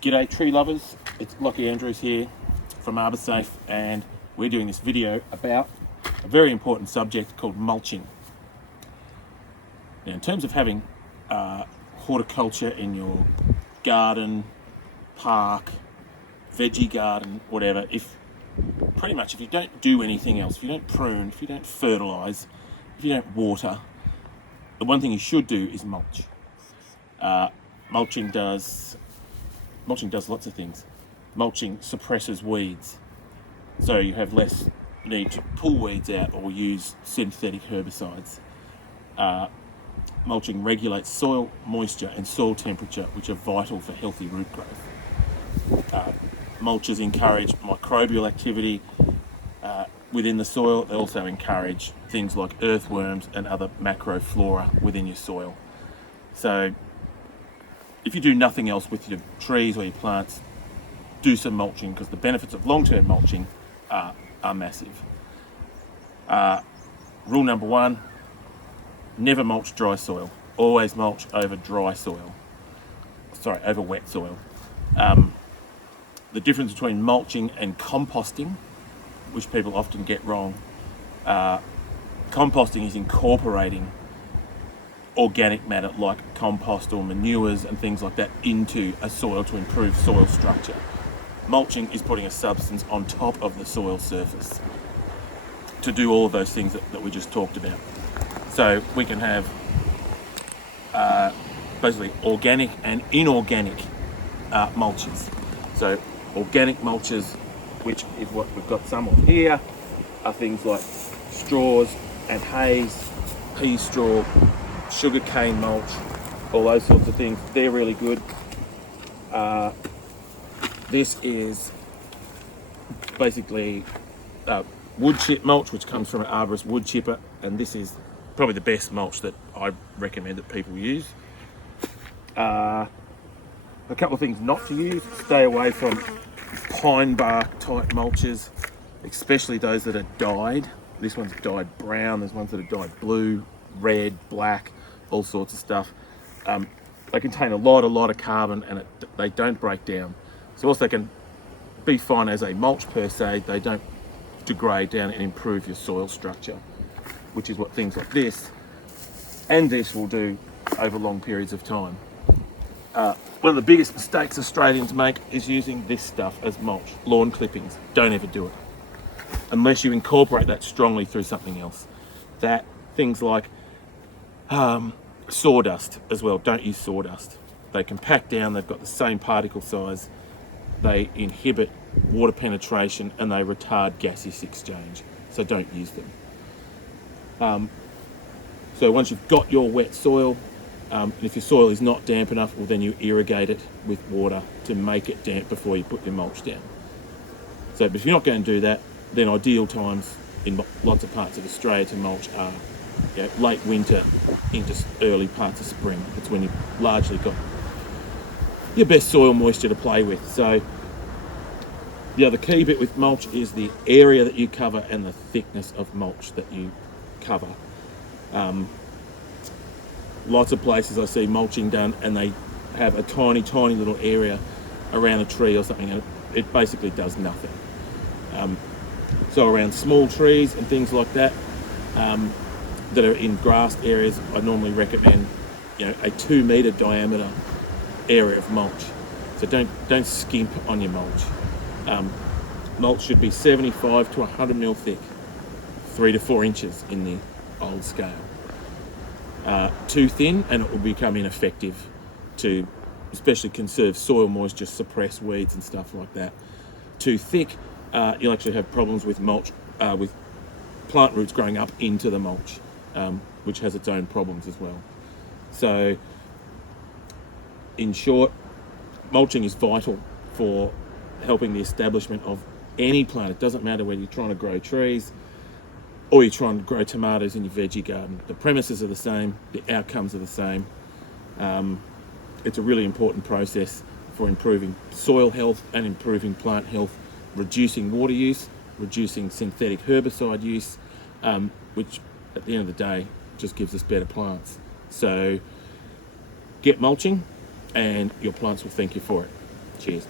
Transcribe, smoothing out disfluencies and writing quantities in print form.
G'day tree lovers, it's Lachie Andrews here from ArborSafe, and we're doing this video about a very important subject called mulching. Now, in terms of having horticulture in your garden, park, veggie garden, whatever, if you don't do anything else, if you don't prune, if you don't fertilise, if you don't water, the one thing you should do is mulch. Mulching does lots of things. Mulching suppresses weeds, so you have less need to pull weeds out or use synthetic herbicides. Mulching regulates soil moisture and soil temperature, which are vital for healthy root growth. Mulches encourage microbial activity within the soil. They also encourage things like earthworms and other macroflora within your soil. So if you do nothing else with your trees or your plants, do some mulching, because the benefits of long-term mulching are massive. Rule number one, never mulch dry soil. Always mulch over wet soil. The difference between mulching and composting, which people often get wrong, composting is incorporating organic matter like compost or manures and things like that into a soil to improve soil structure. Mulching is putting a substance on top of the soil surface to do all of those things that we just talked about. So we can have basically organic and inorganic mulches. So organic mulches, which is what we've got some of here, are things like straws and hays, pea straw, sugarcane mulch, all those sorts of things. They're really good. This is basically wood chip mulch, which comes from an arborist wood chipper, and this is probably the best mulch that I recommend that people use. A couple of things not to use: stay away from pine bark type mulches, especially those that are dyed. This one's dyed brown, there's ones that are dyed blue, red, black, all sorts of stuff. They contain a lot of carbon, and they don't break down. So whilst they can be fine as a mulch per se, they don't degrade down and improve your soil structure, which is what things like this and this will do over long periods of time. One of the biggest mistakes Australians make is using this stuff as mulch. Lawn clippings, don't ever do it unless you incorporate that strongly through something else. Things like sawdust as well, don't use sawdust. They compact down, they've got the same particle size, they inhibit water penetration, and they retard gaseous exchange, so don't use them. So once you've got your wet soil, and if your soil is not damp enough, well, then you irrigate it with water to make it damp before you put your mulch down. So, but if you're not going to do that, then ideal times in lots of parts of Australia to mulch are late winter into early parts of spring. That's when you've largely got your best soil moisture to play with. So the other key bit with mulch is the area that you cover and the thickness of mulch that you cover. Lots of places I see mulching done and they have a tiny little area around a tree or something, and it basically does nothing. So around small trees and things like that, that are in grassed areas, I normally recommend a 2 metre diameter area of mulch. So don't skimp on your mulch. Mulch should be 75 to 100 mil thick, 3 to 4 inches in the old scale. Too thin and it will become ineffective to especially conserve soil moisture, suppress weeds and stuff like that. Too thick, you'll actually have problems with mulch, with plant roots growing up into the mulch, which has its own problems as well. So in short, mulching is vital for helping the establishment of any plant. It doesn't matter whether you're trying to grow trees or you're trying to grow tomatoes in your veggie garden. The premises are the same, the outcomes are the same. It's a really important process for improving soil health and improving plant health, reducing water use, reducing synthetic herbicide use, which at the end of the day just gives us better plants. So get mulching and your plants will thank you for it. Cheers.